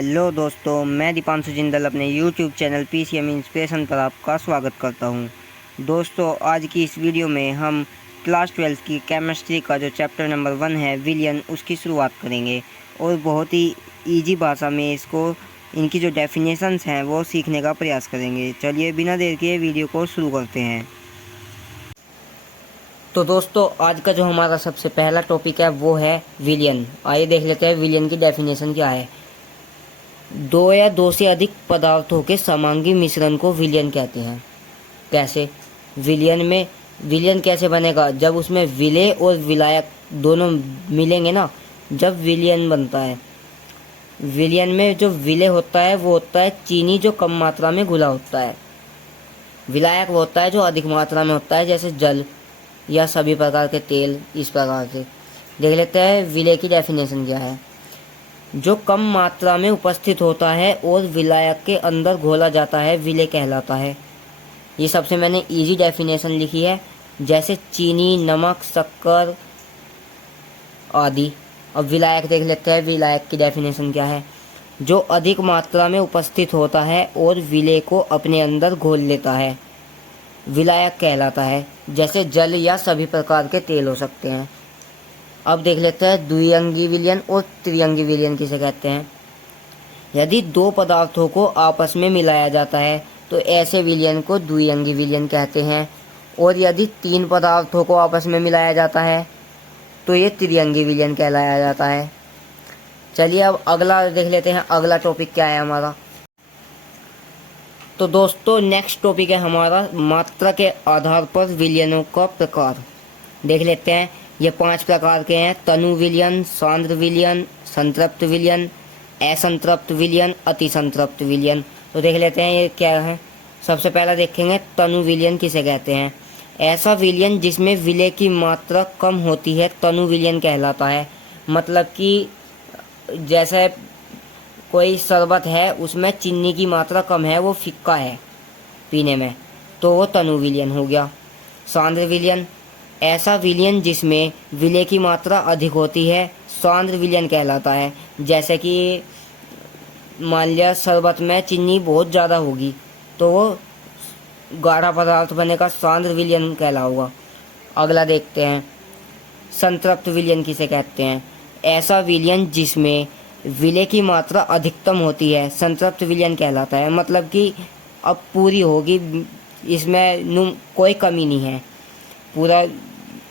Hello दोस्तों, मैं दीपांशु जिंदल अपने यूट्यूब चैनल पीसीएम इंस्पिरेशन पर आपका स्वागत करता हूं। दोस्तों, आज की इस वीडियो में हम क्लास 12 की केमिस्ट्री का जो चैप्टर नंबर 1 है विलियन, उसकी शुरुआत करेंगे और बहुत ही इजी भाषा में इसको इनकी जो डेफिनेशंस हैं वो सीखने का प्रयास करेंगे। चलिए बिना देर के वीडियो को शुरू करते हैं। तो दोस्तों, आज का जो हमारा सबसे पहला टॉपिक है वो है विलियन। आइए देख लेते हैं विलियन की डेफिनेशन क्या है। दो या दो से अधिक पदार्थों के समांगी मिश्रण को विलियन कहते हैं। कैसे? विलियन कैसे बनेगा? जब उसमें विलेय और विलायक दोनों मिलेंगे ना, जब विलियन बनता है। विलियन में जो विलेय होता है वो होता है चीनी जो कम मात्रा में घुला होता है। विलायक वो होता है जो अधिक मात्रा में होता है, जैसे जल या सभी प्रकार के तेल। इस प्रकार से देख लेते हैं विलेय की डेफिनेशन क्या है। जो कम मात्रा में उपस्थित होता है और विलायक के अंदर घोला जाता है, विलेय कहलाता है। ये सबसे मैंने इजी डेफिनेशन लिखी है, जैसे चीनी, नमक, शक्कर आदि। अब विलायक देख लेते हैं, विलायक की डेफिनेशन क्या है। जो अधिक मात्रा में उपस्थित होता है और विलेय को अपने अंदर घोल लेता है, विलायक कहलाता है, जैसे जल या सभी प्रकार के तेल हो सकते हैं। अब देख लेते हैं द्विअंगी विलयन और त्रिअंगी विलयन किसे कहते हैं। यदि दो पदार्थों को आपस में मिलाया जाता है तो ऐसे विलयन को द्विअंगी विलयन कहते हैं, और यदि तीन पदार्थों को आपस में मिलाया जाता है तो ये त्रिअंगी विलयन कहलाया जाता है। चलिए अब अगला देख लेते हैं, अगला टॉपिक क्या है हमारा। तो दोस्तों, नेक्स्ट टॉपिक है हमारा मात्रा के आधार पर विलयनों का प्रकार। देख लेते हैं, ये 5 प्रकार के हैं: तनु विलयन, सांद्र विलयन, संतृप्त विलयन, असंतृप्त विलयन, अति संतृप्त विलयन। तो देख लेते हैं ये क्या है। सबसे पहला देखेंगे तनु विलयन किसे कहते हैं। ऐसा विलयन जिसमें विलेय की मात्रा कम होती है तनु विलयन कहलाता है। मतलब कि जैसे कोई शरबत है, उसमें चीनी की मात्रा कम है, वो फिक्का है पीने में, तो वो तनु विलयन हो गया। सांद्र विलयन, ऐसा विलयन जिसमें विलेय की मात्रा अधिक होती है सांद्र विलयन कहलाता है। जैसे कि मान लिया शरबत में चीनी बहुत ज़्यादा होगी तो वो गाढ़ा पदार्थ बनेगा, सांद्र विलयन कहलाऊगा। अगला देखते हैं, संतृप्त विलयन किसे कहते हैं। ऐसा विलयन जिसमें विलेय की मात्रा अधिकतम होती है संतृप्त विलयन कहलाता है। मतलब कि अब पूरी होगी, इसमें कोई कमी नहीं है, पूरा।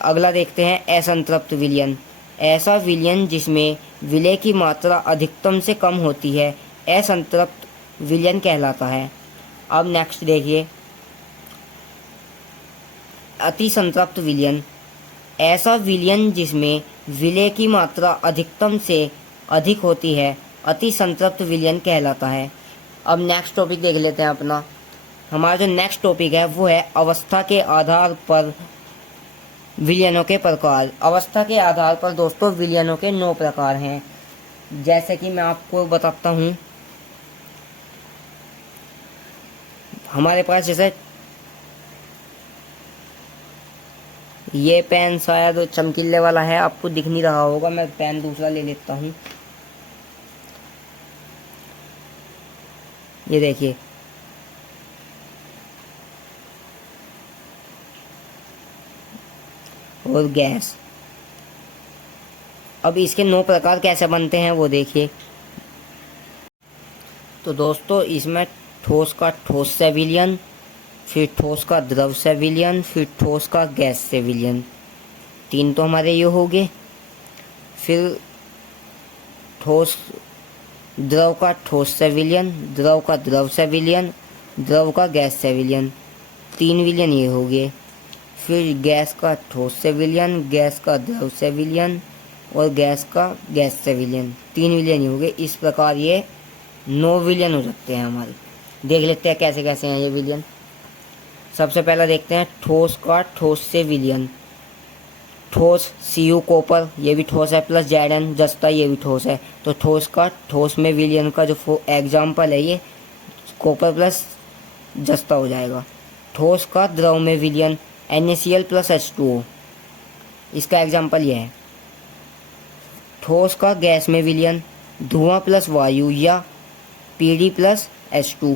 अगला देखते हैं असंतृप्त विलयन। ऐसा विलयन जिसमें विलेय की मात्रा अधिकतम से कम होती है असंतृप्त विलयन कहलाता है। अब नेक्स्ट देखिए, अति संतृप्त विलयन। ऐसा विलयन जिसमें विलेय की मात्रा अधिकतम से अधिक होती है अति संतृप्त विलयन कहलाता है। अब नेक्स्ट टॉपिक देख लेते हैं अपना। हमारा जो नेक्स्ट टॉपिक है वो है अवस्था के आधार पर विलयनों के प्रकार। अवस्था के आधार पर दोस्तों विलयनों के 9 प्रकार हैं। जैसे कि मैं आपको बताता हूँ, हमारे पास जैसे ये पेन शायद चमकीले वाला है, आपको दिख नहीं रहा होगा, मैं पेन दूसरा ले लेता हूँ। ये देखिए, और गैस। अब इसके 9 प्रकार कैसे बनते हैं वो देखिए। तो दोस्तों, इसमें ठोस का ठोस से विलयन, फिर ठोस का द्रव से विलयन, फिर ठोस का गैस से विलयन। 3 तो हमारे ये हो गए। फिर ठोस द्रव का ठोस से विलयन, द्रव का द्रव से विलयन, द्रव का गैस से विलयन। 3 विलयन ये हो गए। फिर गैस का ठोस से विलयन, गैस का द्रव से विलयन और गैस का गैस से विलयन। 3 विलयन ही हो गए। इस प्रकार ये 9 विलयन हो सकते हैं हमारे। देख लेते हैं कैसे कैसे हैं ये विलयन। सबसे पहला देखते हैं ठोस का ठोस से विलयन। ठोस Cu कॉपर, ये भी ठोस है, प्लस Zn जस्ता, ये भी ठोस है। तो ठोस का ठोस में विलयन का जो एग्जाम्पल है ये कॉपर प्लस जस्ता हो जाएगा। ठोस का द्रव में विलयन NaCl प्लस H2O, इसका एग्जाम्पल ये है। ठोस का गैस में विलयन धुआं प्लस वायु या Pd प्लस H2।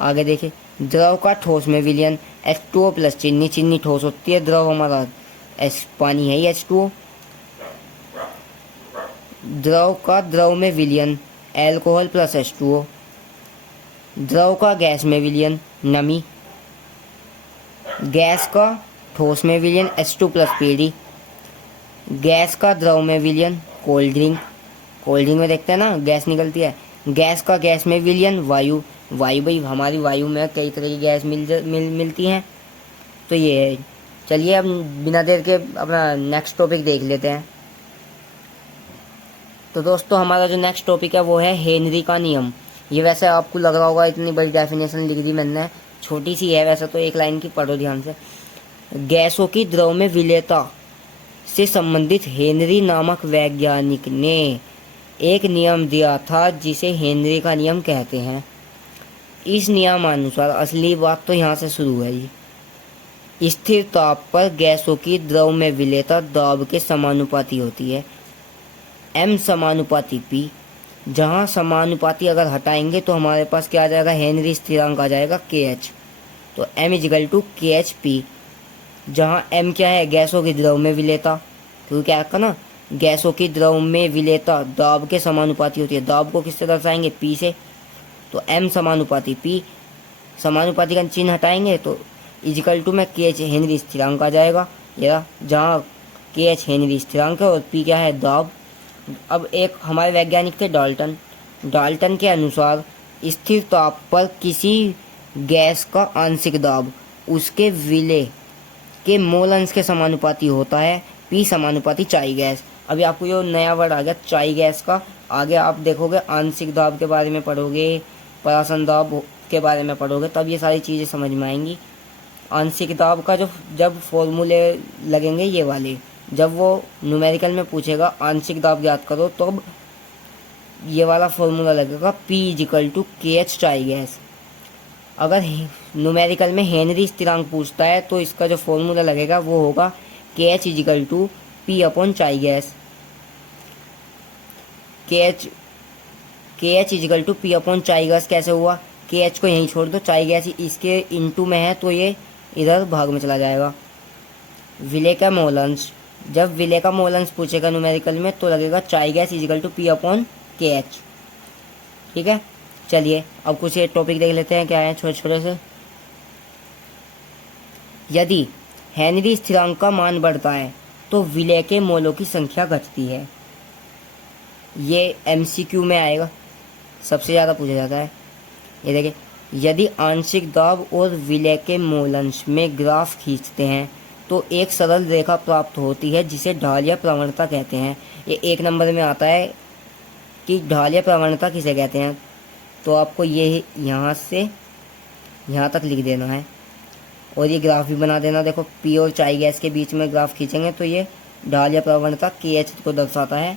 आगे देखिए, द्रव का ठोस में विलयन H2O प्लस चीनी, चीनी ठोस होती है, द्रव हमारा पानी है ही H2O। द्रव का द्रव में विलयन एल्कोहल प्लस H2O। द्रव का गैस में विलयन नमी। गैस का ठोस में विलयन H2 प्लस Pd। गैस का द्रव में विलयन कोल्ड ड्रिंक, कोल्ड ड्रिंक में देखते हैं ना गैस निकलती है। गैस का गैस में विलयन वायु, वायु भाई हमारी वायु में कई तरह की गैस मिलती हैं। तो ये है। चलिए अब बिना देर के अपना नेक्स्ट टॉपिक देख लेते हैं। तो दोस्तों हमारा जो नेक्स्ट टॉपिक है वो है हेनरी का नियम। ये वैसे आपको लग रहा होगा इतनी बड़ी डेफिनेशन लिख दी मैंने, छोटी सी है वैसे तो, एक लाइन की, पढ़ो ध्यान से। गैसों की द्रव में विलेयता से संबंधित हेनरी नामक वैज्ञानिक ने एक नियम दिया था जिसे हेनरी का नियम कहते हैं। इस नियमानुसार, असली बात तो यहाँ से शुरू है जी, स्थिर ताप पर गैसों की द्रव में विलेयता दाब के समानुपाती होती है, m समानुपाती p। जहाँ समानुपाती अगर हटाएंगे तो हमारे पास क्या आ जाएगा, हेनरी स्थिरांक आ जाएगा kh। तो m इजिकल टू kh/p, जहाँ m क्या है, गैसों की द्रव में विलेयता, क्योंकि क्या रखा ना, गैसों की द्रव में विलेयता दाब के समानुपाती होती है। दाब को किससे दर्शाएंगे, p से। तो m समानुपाती p, समानुपाती का चिन्ह हटाएंगे तो इजिकल टू में kh हेनरी स्थिरांक आ जाएगा, या जहाँ kh हेनरी स्थिरांक है और p क्या है, दाब। अब एक हमारे वैज्ञानिक थे डाल्टन। डाल्टन के अनुसार स्थिर ताप पर किसी गैस का आंशिक दाब उसके विलेय के मोल अंश के समानुपाती होता है, P समानुपाती चाई गैस। अभी आपको ये नया वर्ड आ गया चाई गैस का, आगे आप देखोगे आंशिक दाब के बारे में पढ़ोगे, परासन दाब के बारे में पढ़ोगे, तब ये सारी चीज़ें समझ में आएंगी। आंशिक दाब का जब फॉर्मूले लगेंगे ये वाले, जब वो न्यूमेरिकल में पूछेगा आंशिक दाब याद करो, तब ये वाला फॉर्मूला लगेगा P इजिकल टू KH चाई गैस। अगर न्यूमेरिकल में हेनरी स्थिरांक पूछता है तो इसका जो फॉर्मूला लगेगा वो होगा KH is equal to P upon chi gas. KH is equal to P upon chi gas कैसे हुआ, KH को यहीं छोड़ दो, चाई गैस इसके इनटू में है तो ये इधर भाग में चला जाएगा। विलेय का मोल अंश, जब विलेय का मोल अंश पूछेगा न्यूमेरिकल में तो लगेगा chi gas is equal to P upon KH। ठीक है, चलिए अब कुछ ये टॉपिक देख लेते हैं क्या है छोटे छोटे से। यदि हेनरी स्थिरांक का मान बढ़ता है तो विलेय के मोलों की संख्या घटती है। ये MCQ में आएगा, सबसे ज़्यादा पूछा जाता है। ये देखिए, यदि आंशिक दाब और विलेय के मोल अंश में ग्राफ खींचते हैं तो एक सरल रेखा प्राप्त होती है जिसे ढाल या प्रवणता कहते हैं। ये 1 नंबर में आता है कि ढाल या प्रवणता किसे कहते हैं, तो आपको ये यहाँ से यहाँ तक लिख देना है और ये ग्राफ भी बना देना। देखो P और चाई गैस के बीच में ग्राफ खींचेंगे तो ये ढाल या प्रवणता KH को दर्शाता है।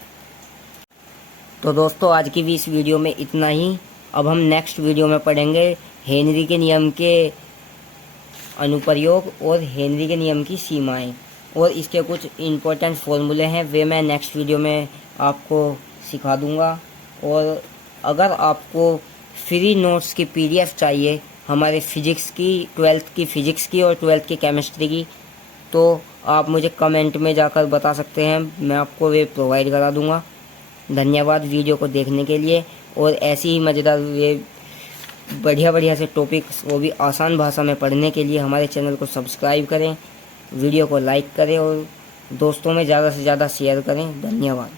तो दोस्तों आज की भी इस वीडियो में इतना ही। अब हम नेक्स्ट वीडियो में पढ़ेंगे हेनरी के नियम के अनुप्रयोग और हेनरी के नियम की सीमाएं, और इसके कुछ इम्पोर्टेंट फॉर्मूले हैं वे मैं नेक्स्ट वीडियो में आपको सिखा दूंगा। और अगर आपको फ्री नोट्स की PDF चाहिए हमारे फिजिक्स की, 12th की फिजिक्स की और 12th की केमिस्ट्री की, तो आप मुझे कमेंट में जाकर बता सकते हैं, मैं आपको वे प्रोवाइड करा दूंगा। धन्यवाद वीडियो को देखने के लिए, और ऐसी ही मज़ेदार वे बढ़िया से टॉपिक्स वो भी आसान भाषा में पढ़ने के लिए हमारे चैनल को सब्सक्राइब करें, वीडियो को लाइक करें और दोस्तों में ज़्यादा से ज़्यादा शेयर करें। धन्यवाद।